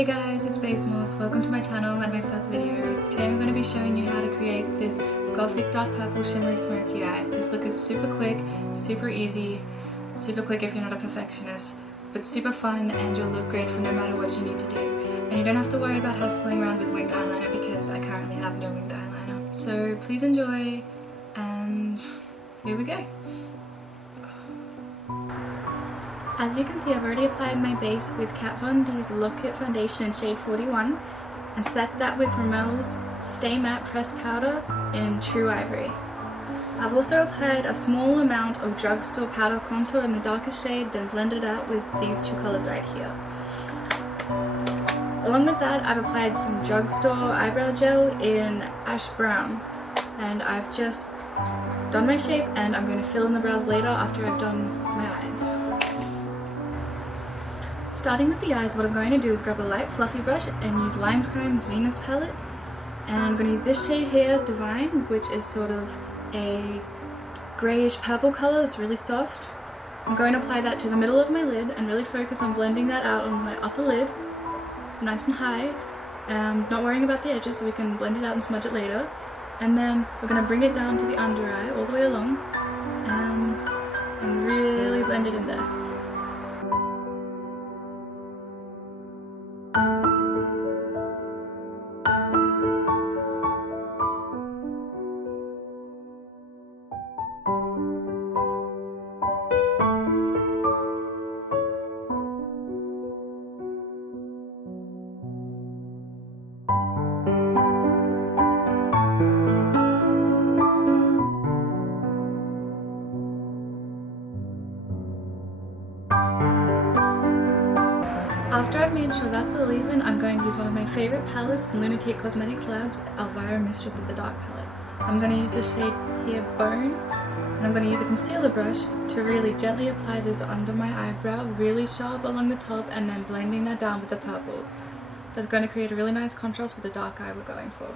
Hey guys, it's Basemouth. Welcome to my channel and my first video. Today I'm going to be showing you how to create this gothic dark purple shimmery smoky eye. This look is super quick, super easy, super quick if you're not a perfectionist, but super fun, and you'll look great for no matter what you need to do. And you don't have to worry about hustling around with winged eyeliner because I currently have no winged eyeliner. So please enjoy, and here we go. As you can see, I've already applied my base with Kat Von D's Lock It foundation in shade 41 and set that with Rimmel's Stay Matte Pressed Powder in True Ivory. I've also applied a small amount of drugstore powder contour in the darkest shade, then blended out with these two colors right here. Along with that, I've applied some drugstore eyebrow gel in Ash Brown, and I've just done my shape, and I'm going to fill in the brows later after I've done my eyes. Starting with the eyes, what I'm going to do is grab a light fluffy brush and use Lime Crime's Venus palette, and I'm going to use this shade here, Divine, which is sort of a greyish purple colour that's really soft. I'm going to apply that to the middle of my lid and really focus on blending that out on my upper lid, nice and high, not worrying about the edges so we can blend it out and smudge it later. And then we're going to bring it down to the under eye all the way along and really blend it in there. After I've made sure that's all even, I'm going to use one of my favourite palettes, Lunatic Cosmetics Labs Elvira Mistress of the Dark palette. I'm going to use the shade here, Bone, and I'm going to use a concealer brush to really gently apply this under my eyebrow, really sharp along the top, and then blending that down with the purple. That's going to create a really nice contrast with the dark eye we're going for.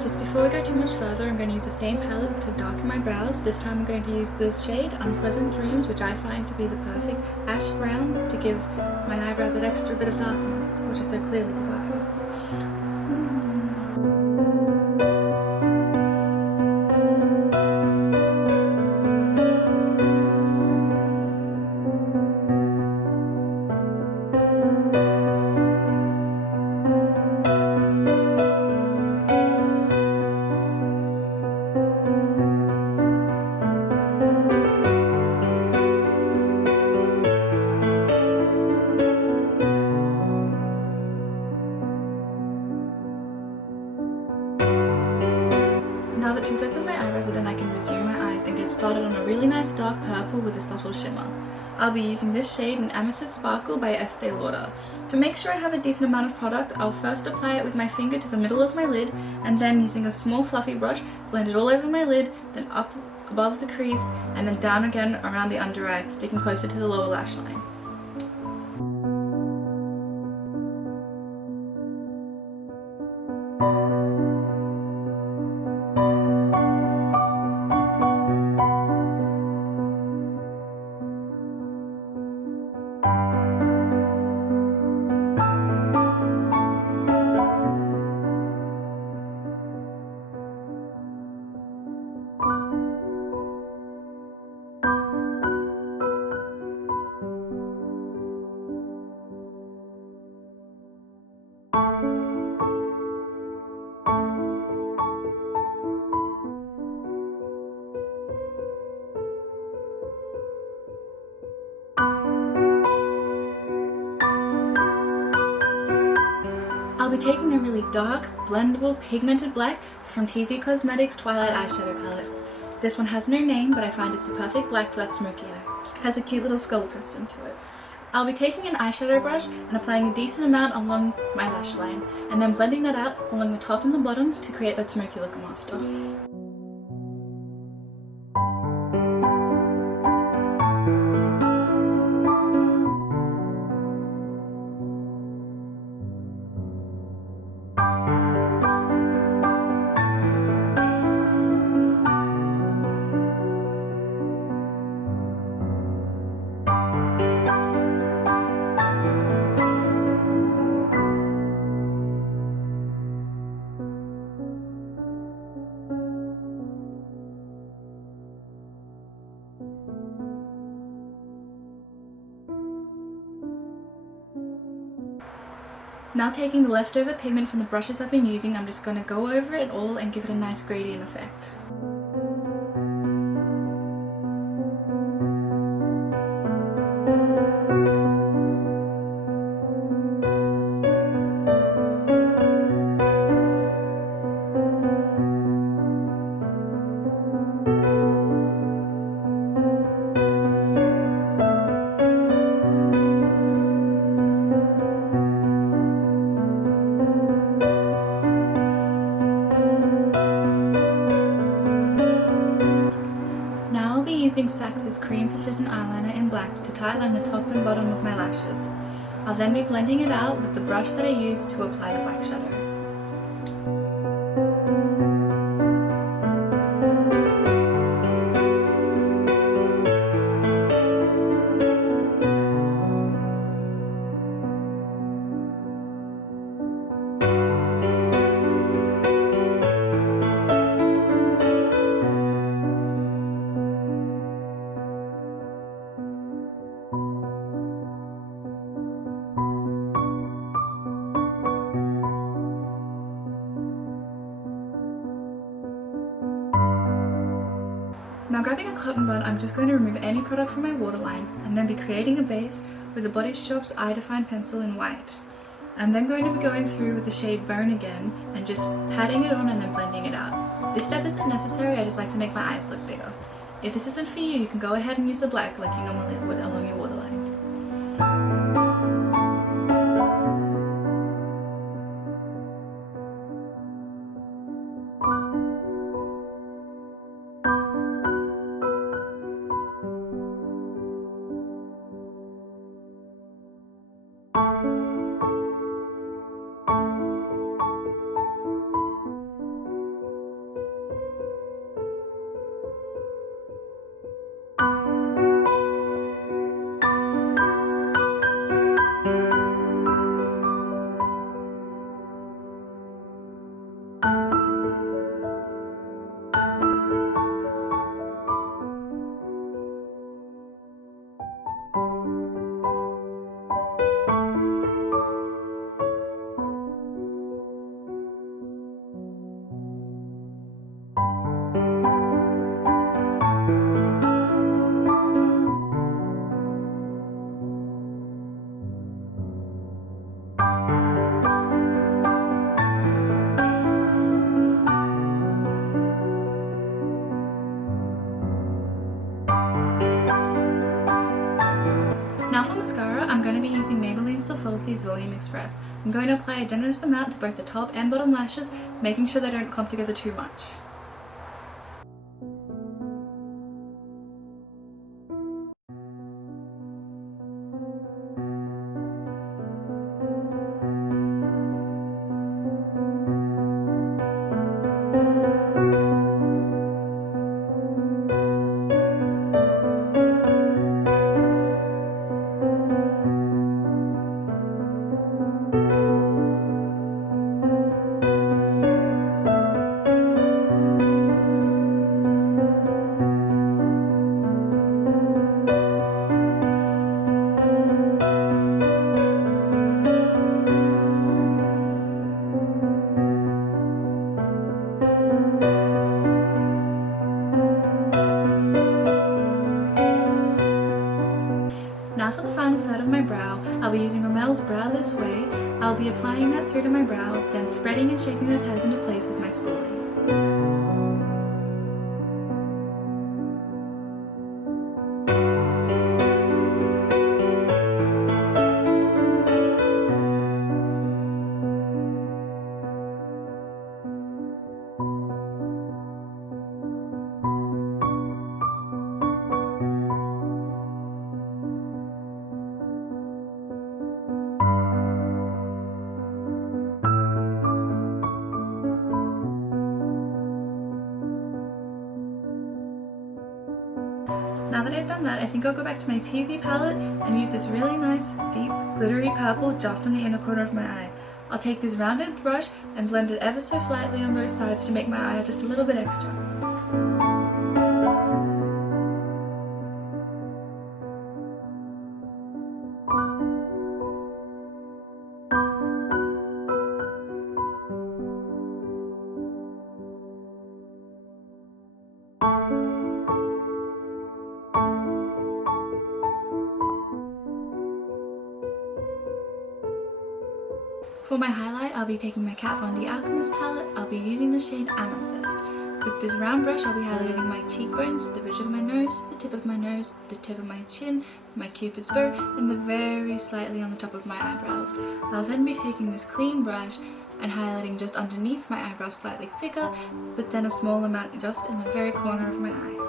Just before we go too much further, I'm going to use the same palette to darken my brows. This time I'm going to use this shade, Unpleasant Dreams, which I find to be the perfect ash brown to give my eyebrows that extra bit of darkness, which is so clearly desired. Now that two sets of my eyebrows are done, I can resume my eyes and get started on a really nice dark purple with a subtle shimmer. I'll be using this shade in Amethyst Sparkle by Estee Lauder. To make sure I have a decent amount of product, I'll first apply it with my finger to the middle of my lid, and then using a small fluffy brush, blend it all over my lid, then up above the crease, and then down again around the under eye, sticking closer to the lower lash line. I'll be taking a really dark, blendable, pigmented black from TZ Cosmetics Twilight Eyeshadow Palette. This one has no name, but I find it's the perfect black for that smoky eye. It has a cute little skull pressed into it. I'll be taking an eyeshadow brush and applying a decent amount along my lash line, and then blending that out along the top and the bottom to create that smoky look I'm after. Now taking the leftover pigment from the brushes I've been using, I'm just going to go over it all and give it a nice gradient effect. Now I'll be using Sax's Cream Precision Eyeliner in black to tightline the top and bottom of my lashes. I'll then be blending it out with the brush that I used to apply the black shadow. Now grabbing a cotton bud, I'm just going to remove any product from my waterline and then be creating a base with the Body Shop's Eye Define pencil in white. I'm then going to be going through with the shade Bone again and just patting it on and then blending it out. This step isn't necessary, I just like to make my eyes look bigger. If this isn't for you, you can go ahead and use the black like you normally would along your waterline. Now for mascara, I'm going to be using Maybelline's The Falsies Volume Express. I'm going to apply a generous amount to both the top and bottom lashes, making sure they don't clump together too much. Now for the final third of my brow, I'll be using Rommel's Browless Way. I'll be applying that through to my brow, then spreading and shaping those hairs into place with my spoolie. Now that I've done that, I think I'll go back to my Teasy palette and use this really nice, deep, glittery purple just on the inner corner of my eye. I'll take this rounded brush and blend it ever so slightly on both sides to make my eye just a little bit extra. For my highlight, I'll be taking my Kat Von D Alchemist palette. I'll be using the shade Amethyst. With this round brush, I'll be highlighting my cheekbones, the ridge of my nose, the tip of my nose, the tip of my chin, my cupid's bow, and the very slightly on the top of my eyebrows. I'll then be taking this clean brush and highlighting just underneath my eyebrows slightly thicker, but then a small amount just in the very corner of my eye.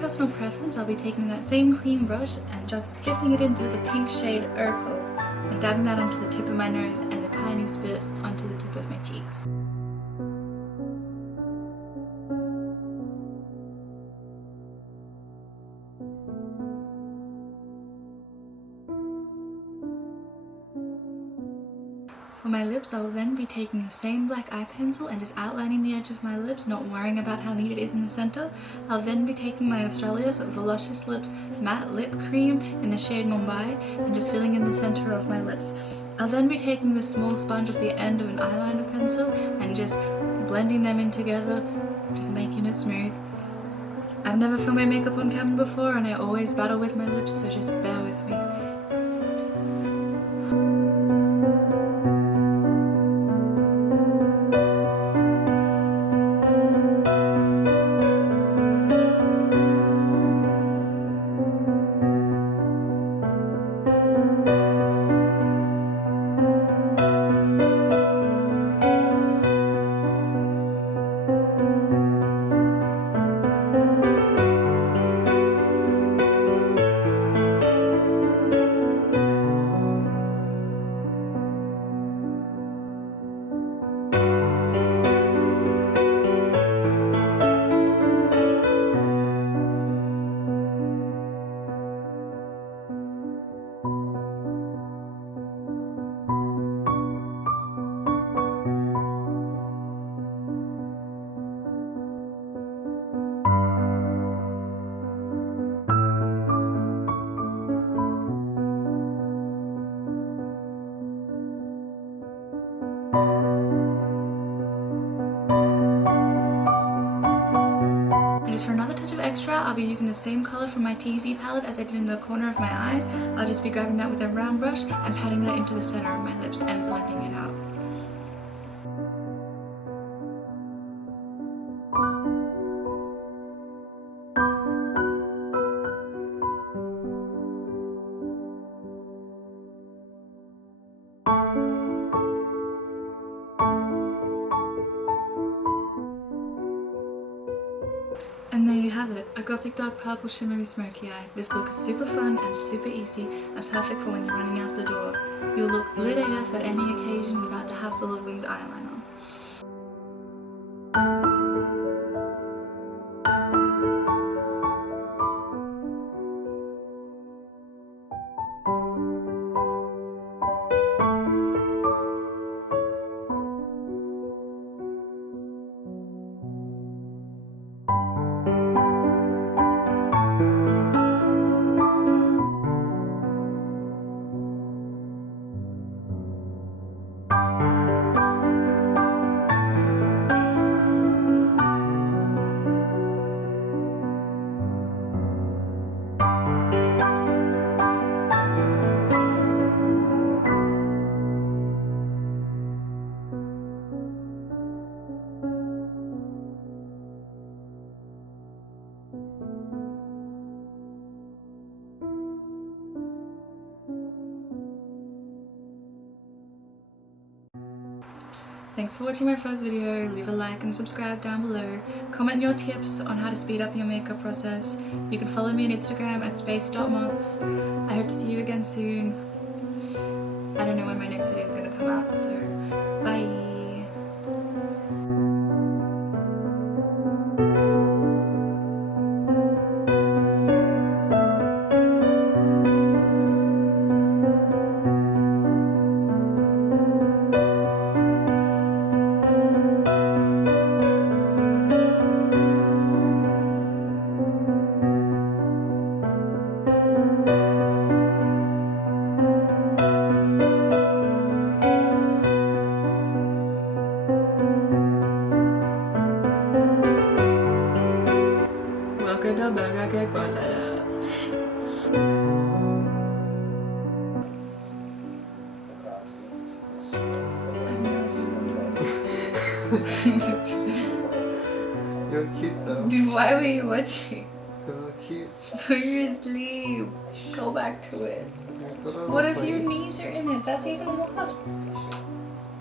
Personal preference, I'll be taking that same clean brush and just dipping it into the pink shade Urkel and dabbing that onto the tip of my nose and the tiniest bit onto the tip of my cheeks. For my lips, I will then be taking the same black eye pencil and just outlining the edge of my lips, not worrying about how neat it is in the center. I'll then be taking my Australia's Voluptuous Lips Matte Lip Cream in the shade Mumbai and just filling in the center of my lips. I'll then be taking this small sponge at the end of an eyeliner pencil and just blending them in together, just making it smooth. I've never filmed my makeup on camera before and I always battle with my lips, so just bear with me. For another touch of extra, I'll be using the same colour from my TZ palette as I did in the corner of my eyes. I'll just be grabbing that with a round brush and patting that into the centre of my lips and blending it out. And there you have it, a gothic dark purple shimmery smoky eye. This look is super fun and super easy and perfect for when you're running out the door. You'll look lit AF at any occasion without the hassle of winged eyeliner. Thanks for watching my first video. Leave a like and subscribe down below. Comment your tips on how to speed up your makeup process. You can follow me on Instagram at space.moths. I hope to see you again soon. I don't know when my next video is going to come out, so bye. a burger cake for lettuce. It was cute though. Dude, why were you watching? Because it was cute. Put your sleep. Go back to it. I thought I was What if asleep. your knees are in it? That's even worse.